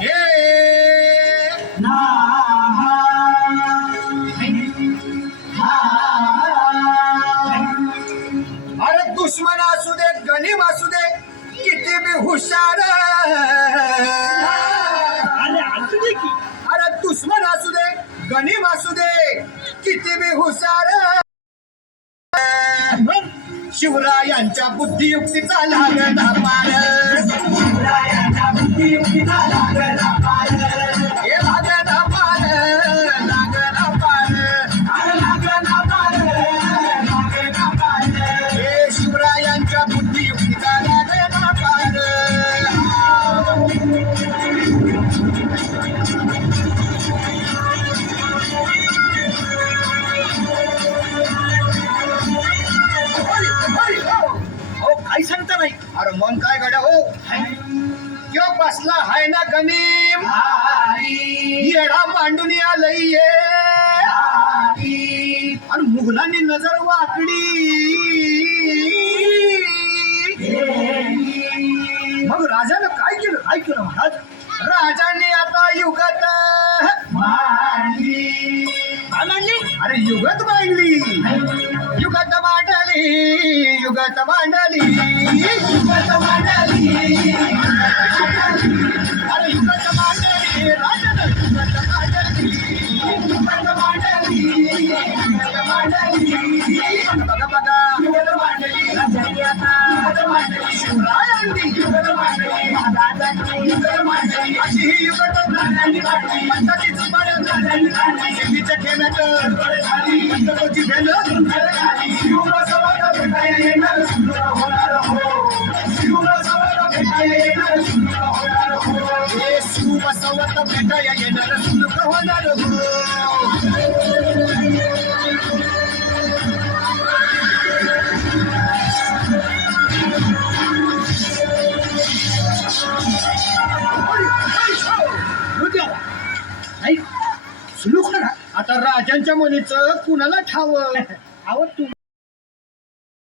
हे. अरे दुश्मन असू दे गणिम असू दे किती बी हुशार अरे दुश्मन असू दे गणिम असू दे किती बी हुशार शिवरायांच्या बुद्धियुक्तीचा लागला पार शिवरायांच्या बुद्धियुक्तीचा लागला अरे मग काय गड्या हो? यो बसला हाय ना कमी येडा मांडून आलंय ये आणि मुघलांनी नजर वाकडी. मग राजानं काय केलं? काय केलं महाराज? राजा मांडली. अरे युगत मांडली. युगत मांडली युगत मांडली. युगत मांडली. अरे युगत मांडली राजानं युगत मांडली. युगत मांडली युगत मांडली. बघा बघा. युगत मांडली राजाने आता युगत मांडली शिवरायांनी युगत मांडली. महाराजांनी युगत मांडली. अशी ही युगत मांडली. पद्धतीची शेतीच्या खेळात झाली पद्धतीची भेल झाली शिवबसवाला भेटायला येणार सुंदर होणार आता राजांच्या मुलीचं कुणाला ठाव? आवड तू.